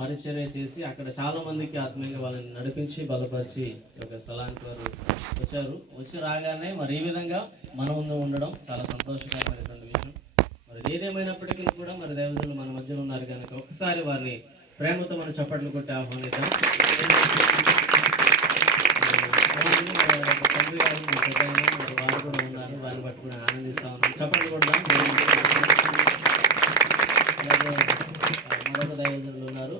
పరిచర్య చేసి అక్కడ చాలా మందికి ఆత్మీయంగా వాళ్ళని నడిపించి బలపరిచి ఒక స్థలానికి వారు వచ్చి రాగానే మరి ఈ విధంగా మన ముందు ఉండడం చాలా సంతోషకరమైనటువంటి విషయం. మరి ఏదేమైనప్పటికీ కూడా మరి దైవజనులు మన మధ్యలో ఉన్నారు కనుక ఒకసారి వారిని ప్రేమతో మనం చప్పట్లు కొట్టి ఆహ్వానిద్దాం. తండ్రి గారు మరి వారు కూడా ఉన్నారు, వారిని పట్టుకుని ఆనందిస్తా ఉన్నాం. చప్పట్లు కొడదాం. అలాగే మరొక దైవజనులు ఉన్నారు,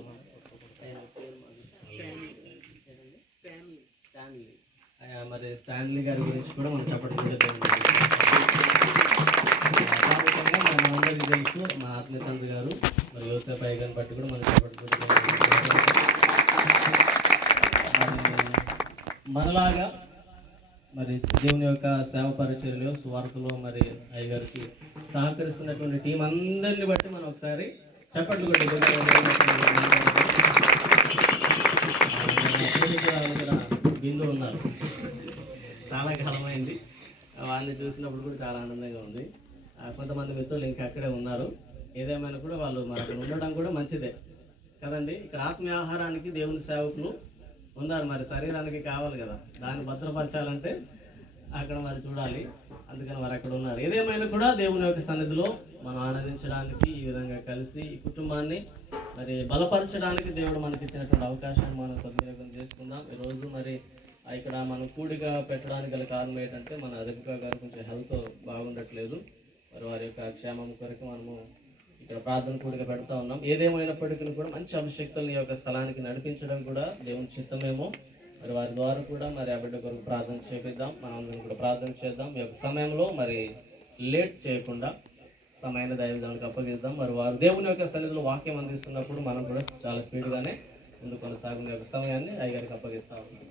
మరి స్టాన్లీ గారి గురించి కూడా మనం చప్పట్లు చేద్దాం. మనందరికీ తెలుసు మా ఆత్మీయ తండ్రి గారు మరి యోసేపు అయ్య గారిని బట్టి కూడా మనం చప్పట్లు మనలాగా మరి దేవుని యొక్క సేవ పరిచర్యలో సువార్తలో మరి అయ్యగారికి సహకరిస్తున్నటువంటి టీం అందరిని బట్టి మనం ఒకసారి చప్పట్లు కొట్టి బిందు ఉన్నారు, చాలా కాలమైంది. వారిని చూసినప్పుడు కూడా చాలా ఆనందంగా ఉంది. కొంతమంది మిత్రులు ఇంకా అక్కడే ఉన్నారు. ఏదేమైనా కూడా వాళ్ళు మరి అక్కడ ఉండడం కూడా మంచిదే కదండి. ఇక్కడ ఆత్మీయ ఆహారానికి దేవుని సేవకులు ఉన్నారు, మరి శరీరానికి కావాలి కదా, దాన్ని భద్రపరచాలంటే అక్కడ మరి చూడాలి. అందుకని మరి అక్కడ ఉన్నారు. ఏదేమైనా కూడా దేవుని యొక్క సన్నిధిలో మనం ఆనందించడానికి ఈ విధంగా కలిసి ఈ కుటుంబాన్ని మరి బలపరచడానికి దేవుడు మనకి ఇచ్చినటువంటి అవకాశాన్ని మనం సద్వినియోగం చేసుకుందాం. ఈరోజు మరి ఇక్కడ మనం కూడిగా పెట్టడానికి గల కారణం ఏంటంటే మన అధిక గారు కొంచెం హెల్త్ బాగుండట్లేదు. మరి వారి యొక్క క్షేమం కొరకు మనము ఇక్కడ ప్రార్థన కూడిగా పెడతా ఉన్నాం. ఏదేమైనప్పటికీ కూడా మంచి అభిషేక్తుల్ని యొక్క స్థలానికి నడిపించడం కూడా దేవుని చిత్తమేమో. మరి వారి ద్వారా కూడా మరి ఆ బిడ్డ కొరకు ప్రార్థన చేపిద్దాం. మనందరం కూడా ప్రార్థన చేద్దాం. ఈ యొక్క సమయంలో మరి లేట్ చేయకుండా సమయాన్ని దైవజనులకు అప్పగిద్దాం. మరి వారు దేవుని యొక్క సన్నిధిలో వాక్యం అందిస్తున్నప్పుడు మనం కూడా చాలా స్పీడ్గానే ముందు కొనసాగునే యొక్క సమయాన్ని అయ్యగారికి అప్పగిస్తా ఉన్నాం.